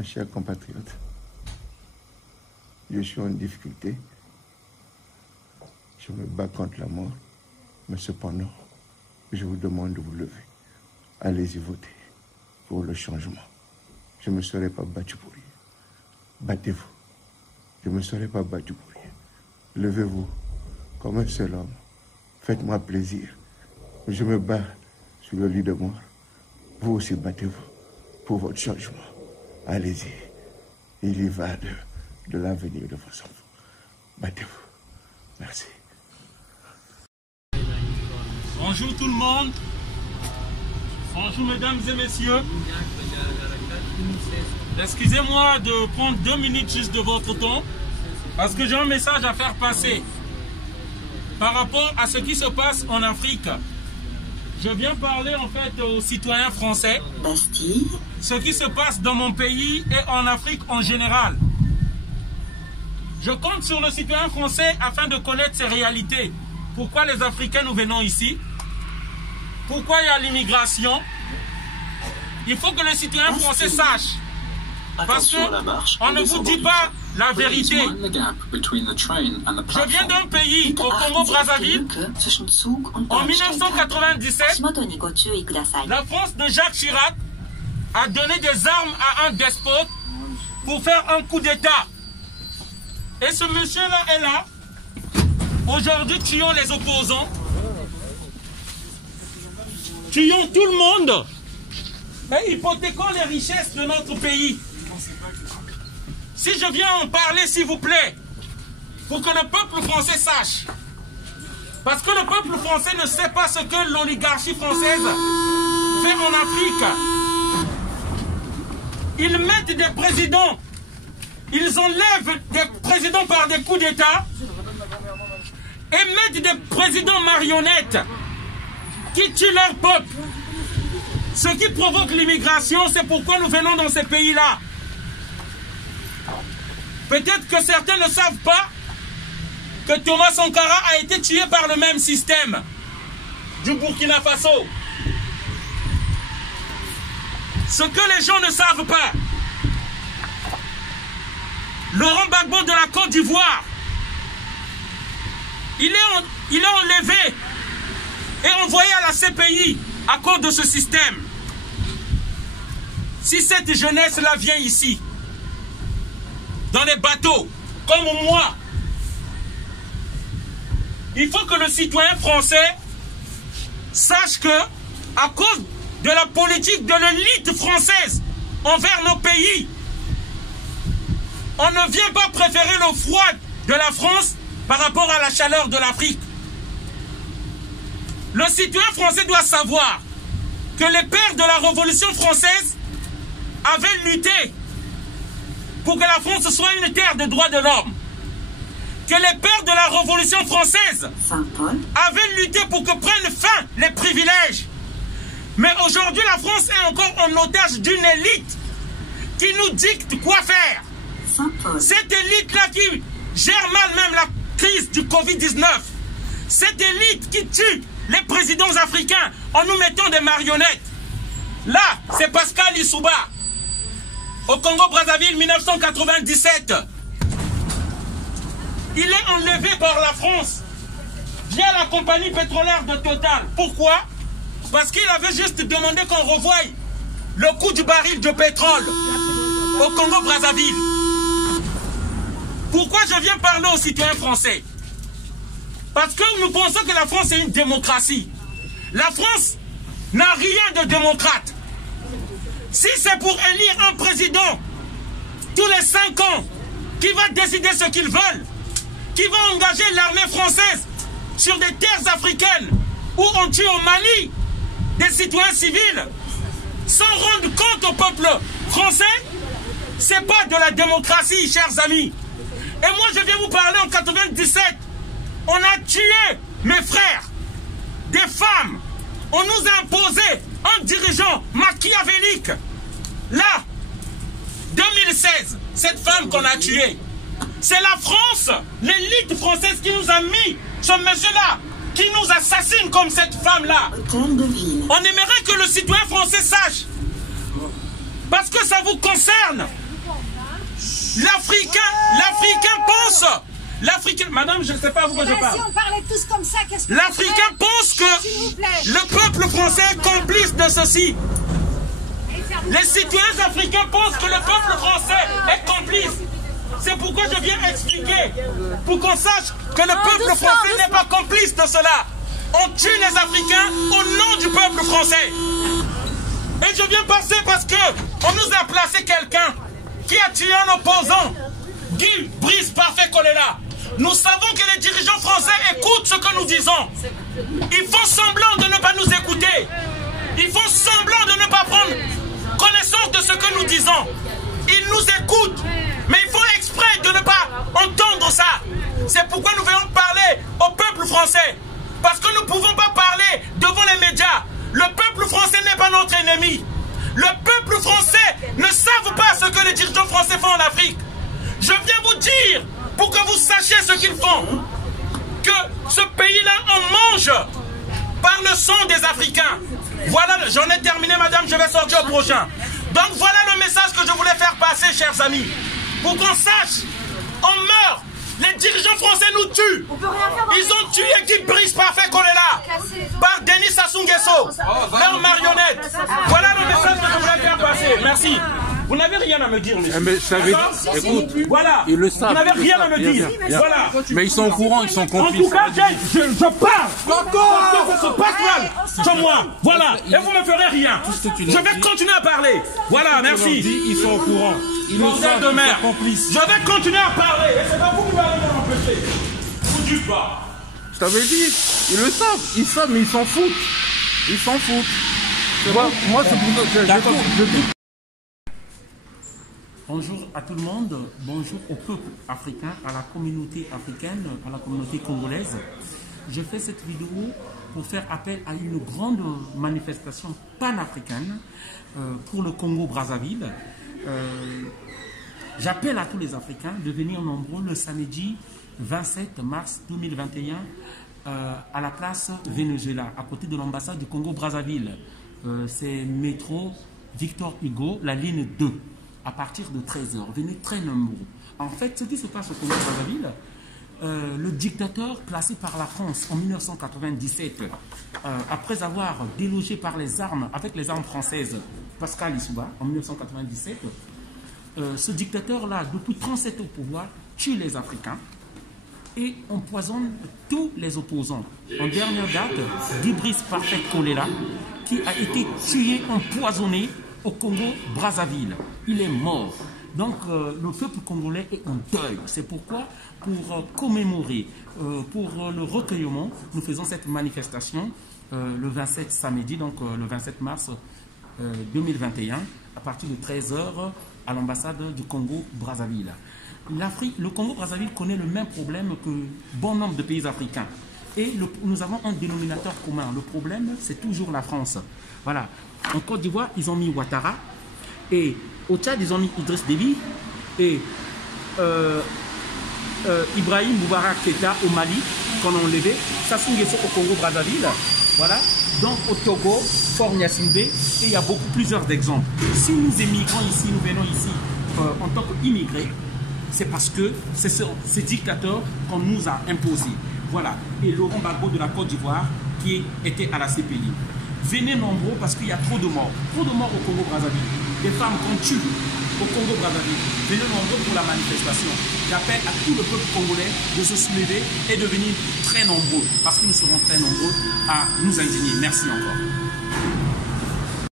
Mes chers compatriotes, je suis en difficulté. Je me bats contre la mort, mais cependant, je vous demande de vous lever. Allez-y voter pour le changement. Je ne me serai pas battu pour rien. Battez-vous. Je ne me serai pas battu pour rien. Levez-vous comme un seul homme. Faites-moi plaisir. Je me bats sur le lit de mort. Vous aussi battez-vous pour votre changement. Allez-y. Il y va de l'avenir de vos enfants. Battez-vous. Merci. Bonjour tout le monde. Bonjour mesdames et messieurs. Excusez-moi de prendre 2 minutes juste de votre temps parce que j'ai un message à faire passer par rapport à ce qui se passe en Afrique. Je viens parler en fait aux citoyens français, ce qui se passe dans mon pays et en Afrique en général. Je compte sur le citoyen français afin de connaître ces réalités. Pourquoi les Africains nous venons ici? Pourquoi il y a l'immigration? Il faut que le citoyen français sache. Parce qu'on ne vous dit pas la vérité. Je viens d'un pays, au Congo-Brazzaville. En 1997, la France de Jacques Chirac a donné des armes à un despote pour faire un coup d'État. Et ce monsieur-là est là. Aujourd'hui, tuons les opposants. Tuons tout le monde. Et hypothéquons les richesses de notre pays. Si je viens en parler, s'il vous plaît, pour que le peuple français sache. Parce que le peuple français ne sait pas ce que l'oligarchie française fait en Afrique. Ils mettent des présidents. Ils enlèvent des présidents par des coups d'État et mettent des présidents marionnettes qui tuent leur peuple. Ce qui provoque l'immigration, c'est pourquoi nous venons dans ces pays-là. Peut-être que certains ne savent pas que Thomas Sankara a été tué par le même système du Burkina Faso. Ce que les gens ne savent pas, Laurent Gbagbo de la Côte d'Ivoire, il est enlevé et envoyé à la CPI à cause de ce système. Si cette jeunesse-là vient ici, dans les bateaux, comme moi, il faut que le citoyen français sache que, à cause de la politique de l'élite française envers nos pays, on ne vient pas préférer le froid de la France par rapport à la chaleur de l'Afrique. Le citoyen français doit savoir que les pères de la Révolution française avaient lutté pour que la France soit une terre de droits de l'homme. Que les pères de la Révolution française avaient lutté pour que prennent fin les privilèges. Mais aujourd'hui, la France est encore en otage d'une élite qui nous dicte quoi faire. Cette élite-là qui gère mal même la crise du Covid-19. Cette élite qui tue les présidents africains en nous mettant des marionnettes. Là, c'est Pascal Lissouba. Au Congo-Brazzaville, 1997. Il est enlevé par la France via la compagnie pétrolière de Total. Pourquoi? Parce qu'il avait juste demandé qu'on revoie le coût du baril de pétrole au Congo-Brazzaville. Pourquoi je viens parler aux citoyens français? Parce que nous pensons que la France est une démocratie. La France n'a rien de démocrate. Si c'est pour élire un président tous les 5 ans qui va décider ce qu'ils veulent, qui va engager l'armée française sur des terres africaines où on tue au Mali des citoyens civils sans rendre compte au peuple français, c'est pas de la démocratie, chers amis. Et moi, je viens vous parler en 97. On a tué mes frères, des femmes. On nous a imposé un dirigeant machiavélique. Là, 2016, cette femme qu'on a tuée, c'est la France, l'élite française qui nous a mis ce monsieur-là, qui nous assassine comme cette femme-là. On aimerait que le citoyen français sache, parce que ça vous concerne. L'Africain pense. Madame, je ne sais pas pourquoi je parle. Si on parlait tous comme ça, qu'est-ce que l'Africain pense que le peuple français est complice de ceci. Les citoyens africains pensent que le peuple français est complice. C'est pourquoi je viens expliquer, pour qu'on sache que le peuple français n'est pas complice de cela. On tue les Africains au nom du peuple français. Et je viens passer parce que on nous a placé quelqu'un qui a tué un opposant, Guy Brice Parfait Kolela. Nous savons que les dirigeants français écoutent ce que nous disons. Ils font semblant de ne pas nous écouter. Ils font semblant de ne pas prendre connaissance de ce que nous disons. Ils nous écoutent, mais ils font exprès de ne pas entendre ça. C'est pourquoi nous venons parler au peuple français. Parce que nous ne pouvons pas parler devant les médias. Le peuple français n'est pas notre ennemi. Le peuple français ne savent pas ce que les dirigeants français font en Afrique. Je viens vous dire, pour que vous sachiez ce qu'ils font, que ce pays-là en mange par le sang des Africains. Voilà, j'en ai terminé, madame, je vais sortir au prochain. Donc voilà le message que je voulais faire passer, chers amis. Pour qu'on sache, on meurt. Les dirigeants français nous tuent. Ils ont tué Guy Brice Parfait Kolela par Denis Sassou Nguesso, leur marionnette. Voilà le message que je voulais faire passer. Merci. Vous n'avez rien à me dire, monsieur. Mais ça veut... Écoute, voilà. Ils le savent. Vous n'avez rien à me dire. Voilà. Mais ils sont au courant, ils sont complices. En tout cas, je parle. Parce que ça se passe mal sur moi. Voilà. Et vous ne me ferez rien. Je vais continuer à parler. Voilà, merci. Ils sont au courant. Ils le savent, ils sont complices. Je vais continuer à parler. Et c'est pas vous qui m'allez m'empêcher. Vous dites pas. Je t'avais dit. Ils le savent. Ils savent, mais ils s'en foutent. Ils s'en foutent. Moi, c'est pour ça que je dis. Bonjour à tout le monde, bonjour au peuple africain, à la communauté africaine, à la communauté congolaise. Je fais cette vidéo pour faire appel à une grande manifestation panafricaine pour le Congo-Brazzaville. J'appelle à tous les Africains de venir nombreux le samedi 27 mars 2021 à la place Venezuela, à côté de l'ambassade du Congo-Brazzaville. C'est métro Victor Hugo, la ligne 2. À partir de 13h. Venez très nombreux. En fait, ce qui se passe au Congo-Brazzaville, le dictateur placé par la France en 1997, après avoir délogé par les armes, avec les armes françaises, Pascal Lissouba, en 1997, ce dictateur-là, depuis 37 au pouvoir, tue les Africains et empoisonne tous les opposants. En dernière date, Guy Brice Parfait Kolela, qui a été tué, empoisonné au Congo-Brazzaville. Il est mort. Donc le peuple congolais est en deuil. C'est pourquoi, pour commémorer, pour le recueillement, nous faisons cette manifestation le 27 samedi, donc le 27 mars 2021, à partir de 13h à l'ambassade du Congo-Brazzaville. Le Congo-Brazzaville connaît le même problème que bon nombre de pays africains. Et nous avons un dénominateur commun. Le problème, c'est toujours la France. Voilà. En Côte d'Ivoire, ils ont mis Ouattara. Et au Tchad, ils ont mis Idriss Déby. Et Ibrahim Boubacar Keïta au Mali, qu'on a enlevé. Sassou Nguesso au Congo-Brazzaville. Voilà. Donc au Togo, Faure Gnassingbé. Et il y a plusieurs exemples. Si nous émigrons ici, nous venons ici en tant qu'immigrés, c'est parce que c'est ces dictateurs qu'on nous a imposés. Voilà. Et Laurent Gbagbo de la Côte d'Ivoire qui était à la CPI. Venez nombreux parce qu'il y a trop de morts. Trop de morts au Congo-Brazzaville. Des femmes qu'on tue au Congo-Brazzaville. Venez nombreux pour la manifestation. J'appelle à tout le peuple congolais de se soulever et de venir très nombreux. Parce que nous serons très nombreux à nous indigner. Merci encore.